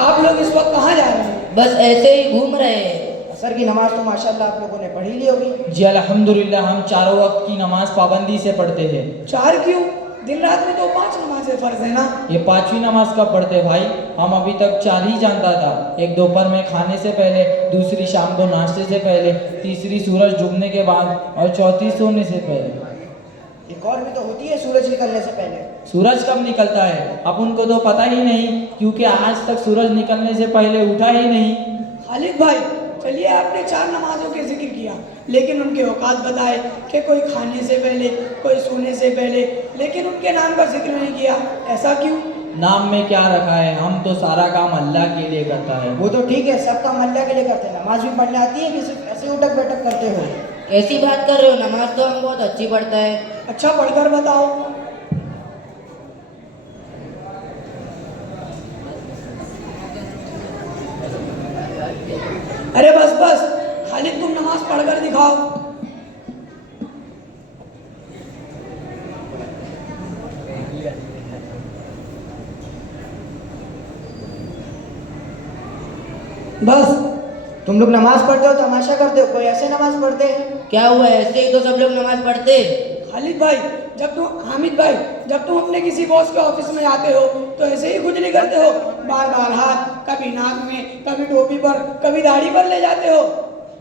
आप लोग इस वक्त कहाँ जा रहे हैं? बस ऐसे ही घूम रहे हैं। असर की नमाज तो माशाल्लाह आप लोगों ने पढ़ी ली होगी। जी अल्हम्दुलिल्लाह, हम चारों वक्त की नमाज पाबंदी से पढ़ते हैं। 4 क्यों? दिन रात में तो 5 नमाजें फर्ज है ना। ये 5वीं नमाज कब पढ़ते भाई? हम अभी तक 4 ही जानता था। एक दोपहर में खाने से पहले, दूसरी शाम को नाश्ते से पहले, तीसरी सूरज डूबने के बाद और चौथी सोने से पहले। एक और भी तो होती है सूरज निकलने से पहले। सूरज कब निकलता है अपन को तो पता ही नहीं, क्योंकि आज तक सूरज निकलने से पहले उठा ही नहीं। खालिद भाई, चलिए आपने 4 नमाजों के जिक्र किया, लेकिन उनके औकात बताए कि कोई खाने से पहले, कोई सोने से पहले, लेकिन उनके नाम का जिक्र नहीं किया। ऐसा क्यों? नाम में क्या रखा है, हम तो सारा काम अल्लाह के लिए करता है। वो तो ठीक है, सब काम अल्लाह के लिए करते हैं। नमाज भी पढ़ने आती है कि सिर्फ ऐसे उठक बैठक करते हो? ऐसी बात कर रहे हो? नमाज तो हम बहुत अच्छी पढ़ता है। अच्छा, पढ़कर बताओ। अरे बस बस, खालिद तुम नमाज पढ़कर दिखाओ। बस। तुम लोग नमाज पढ़ते हो, तमाशा करते हो, कोई ऐसे नमाज पढ़ते हैं? क्या हुआ, ऐसे ही तो सब लोग नमाज पढ़ते। खालिद भाई, हामिद भाई, जब तुम अपने किसी बॉस के ऑफिस में आते हो तो ऐसे ही खुजली करते हो, बार बार हाथ कभी नाक में, कभी टोपी पर, कभी दाढ़ी पर ले जाते हो।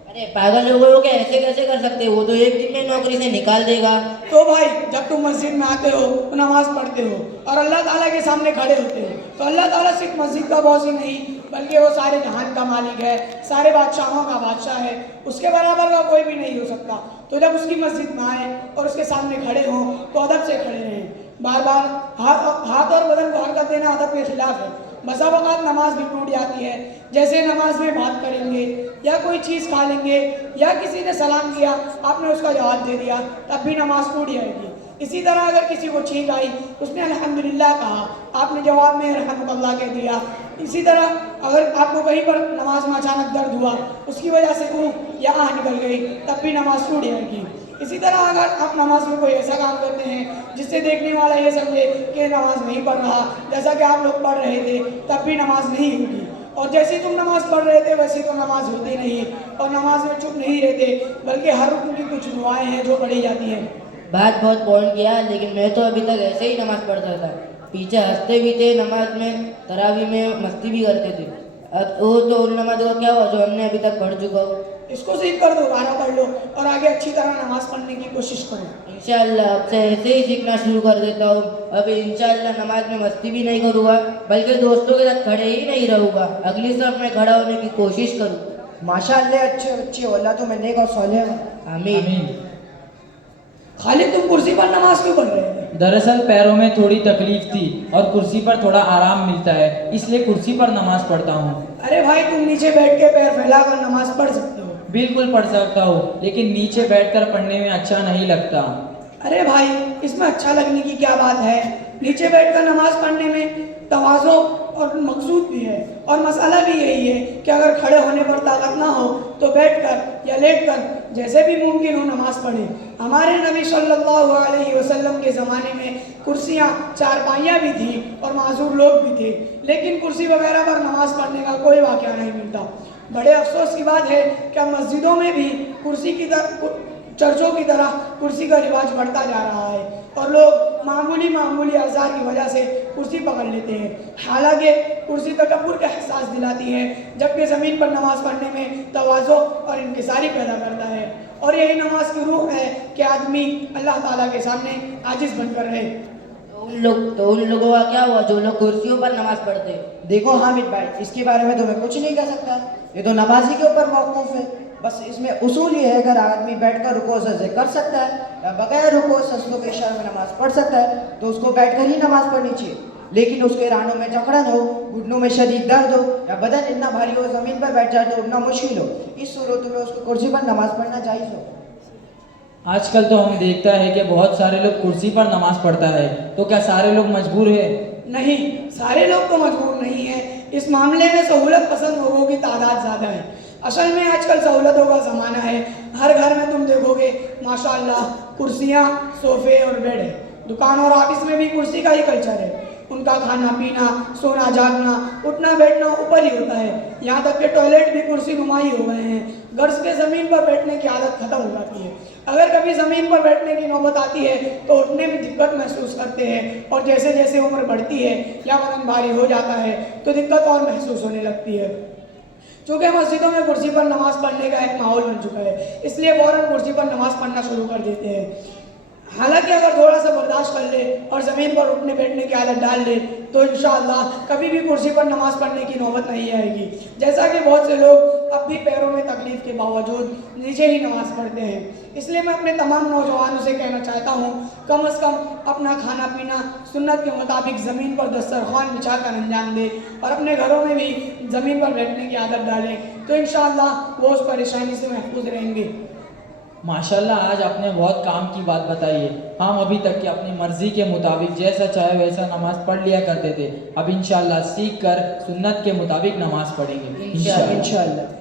अरे पागल लोगों को क्या ऐसे कैसे कर सकते हो? वो तो एक दिन में नौकरी से निकाल देगा। तो भाई, जब तुम मस्जिद में आते हो, नमाज पढ़ते हो और अल्लाह ताला के सामने खड़े होते हो, तो अल्लाह ताला सिर्फ मस्जिद का बॉस ही नहीं, बल्कि वो सारे जहान का मालिक है, सारे बादशाहों का बादशाह है, उसके बराबर का कोई भी नहीं हो सकता। तो जब उसकी मस्जिद में आए और उसके सामने खड़े हों तो अदब से खड़े रहें। बार बार हाथ और बदन को हरकत देना अदब के खिलाफ है। बसा वक़्त नमाज भी टूट जाती है, जैसे नमाज में बात करेंगे या कोई चीज़ खा लेंगे या किसी ने सलाम किया, आपने उसका जवाब दे दिया, तब भी नमाज टूट जाएगी। इसी तरह अगर किसी को छींक आई, उसने अल्हम्दुलिल्लाह कहा, आपने जवाब में रहमतुल्लाह कह दिया। इसी तरह अगर आपको कहीं पर नमाज में अचानक दर्द हुआ, उसकी वजह से ऊह या आह निकल गई, तब भी नमाज टूट जाएगी। इसी तरह अगर आप नमाज में कोई ऐसा काम करते हैं जिससे देखने वाला ये समझे कि नमाज नहीं पढ़ रहा, जैसा कि आप लोग पढ़ रहे थे, तब भी नमाज नहीं होगी। और जैसे तुम नमाज पढ़ रहे थे वैसे तो नमाज होती नहीं, और नमाज में चुप नहीं रहते, बल्कि हर रुकन की कुछ दुआएं हैं जो पढ़ी जाती हैं। बात बहुत पॉइंट किया, लेकिन मैं तो अभी तक ऐसे ही नमाज पढ़ता था। पीछे हंसते भी थे, नमाज में तरावी में मस्ती भी करते थे। अब वो तो उन नमाजों का क्या हुआ जो हमने अभी तक पढ़ चुका हूँ। इसको सीख कर दोबारा पढ़ लो और आगे अच्छी तरह नमाज पढ़ने की कोशिश करो। इंशाअल्लाह अब से ऐसे ही सीखना शुरू कर देता हूँ। अब इंशाअल्लाह नमाज में मस्ती भी नहीं करूँगा, बल्कि दोस्तों के साथ खड़े ही नहीं रहूँगा, अगली सफ में खड़ा होने की कोशिश करूँ। माशाअल्लाह, अच्छे बच्चे हो, अल्लाह तुम्हें नेक और सालेह। आमीन। खालिद, तुम कुर्सी पर नमाज क्यों पढ़ रहे थे? दरअसल पैरों में थोड़ी तकलीफ थी और कुर्सी पर थोड़ा आराम मिलता है, इसलिए कुर्सी पर नमाज पढ़ता हूँ। अरे भाई, तुम नीचे बैठ के पैर फैलाकर नमाज पढ़ सकते हो। बिल्कुल पढ़ सकता हूँ, लेकिन नीचे बैठकर पढ़ने में अच्छा नहीं लगता। अरे भाई, इसमें अच्छा लगने की क्या बात है? नीचे बैठकर नमाज पढ़ने में तवाज़ो और मकसूद भी है, और मसाला भी यही है कि अगर खड़े होने पर ताकत ना हो तो बैठकर या लेटकर जैसे भी मुमकिन हो नमाज पढ़े। हमारे नबी सल्लल्लाहु अलैहि वसल्लम के ज़माने में कुर्सियाँ, चारपाइयाँ भी थी और माजूर लोग भी थे, लेकिन कुर्सी वगैरह पर नमाज पढ़ने का कोई वाक़या नहीं मिलता। बड़े अफसोस की बात है कि अब मस्जिदों में भी कुर्सी की तरह, चर्चों की तरह कुर्सी का रिवाज बढ़ता जा रहा है और लोग मामूली औजार की वजह से कुर्सी पकड़ लेते हैं। हालांकि कुर्सी तकब्बुर का एहसास दिलाती है, जबकि ज़मीन पर नमाज पढ़ने में तवाज़ो और इंकिसारी पैदा करता है, और यही नमाज की रूह है कि आदमी अल्लाह ताला के सामने आजिज़ बनकर रहे। तो उन लोगों का क्या हुआ जो लोग कुर्सियों पर नमाज पढ़ते? देखो हामिद भाई, इसके बारे में तो मैं कुछ नहीं कह सकता, ये तो नमाजी के ऊपर मौकूफ है। बस इसमें उसूल ये है, अगर आदमी बैठकर रुको सजदे कर सकता है या बगैर रुको सजदों के इशारे में नमाज पढ़ सकता है, तो उसको बैठकर ही नमाज पढ़नी चाहिए। लेकिन उसके रानों में जकड़न हो, घुटनों में शदीद दर्द हो या बदन इतना भारी हो, ज़मीन पर बैठ जाए तो उठना मुश्किल हो, इस सूरत में उसको कुर्सी पर नमाज पढ़ना जायज़ हो। आजकल तो हम देखता है कि बहुत सारे लोग कुर्सी पर नमाज पढ़ता है, तो क्या सारे लोग मजबूर है? नहीं, सारे लोग तो मजबूर नहीं है। इस मामले में सहूलत पसंद लोगों की तादाद ज़्यादा है। असल में आजकल सहूलतों का ज़माना है। हर घर में तुम देखोगे माशाअल्लाह कुर्सियाँ, सोफ़े और बेड है। दुकान और ऑफिस में भी कुर्सी का ही कल्चर है। उनका खाना पीना, सोना जागना, उठना बैठना ऊपर ही होता है। यहाँ तक कि टॉयलेट भी कुर्सी नुमाई हो गए हैं। घर के ज़मीन पर बैठने की आदत खत्म हो जाती है। अगर कभी ज़मीन पर बैठने की नौबत आती है तो उठने में दिक्कत महसूस करते हैं, और जैसे जैसे उम्र बढ़ती है या बदन भारी हो जाता है तो दिक्कत और महसूस होने लगती है। चूँकि मस्जिदों में कुर्सी पर नमाज़ पढ़ने का एक माहौल बन चुका है, इसलिए फ़ौरन कुर्सी पर नमाज़ पढ़ना शुरू कर देते हैं। हालांकि अगर थोड़ा सा बर्दाश्त कर ले और ज़मीन पर उठने बैठने की आदत डाल ले तो इंशाअल्लाह कभी भी कुर्सी पर नमाज़ पढ़ने की नौबत नहीं आएगी। जैसा कि बहुत से लोग अब भी पैरों में तकलीफ़ के बावजूद नीचे ही नमाज़ पढ़ते हैं। इसलिए मैं अपने तमाम नौजवानों से कहना चाहता हूँ, कम अज़ कम अपना खाना पीना सुन्नत के मुताबिक ज़मीन पर दस्तरखान बिछा कर अंजाम दे और अपने घरों में भी ज़मीन पर बैठने की आदत डालें, तो इंशाअल्लाह वो उस परेशानी से महफूज रहेंगे। माशाल्लाह, आज आपने बहुत काम की बात बताई है। हम अभी तक की अपनी मर्जी के मुताबिक जैसा चाहे वैसा नमाज पढ़ लिया करते थे। अब इंशाल्लाह सीख कर सुन्नत के मुताबिक नमाज पढ़ेंगे इंशाल्लाह। इंशाअल्लाह।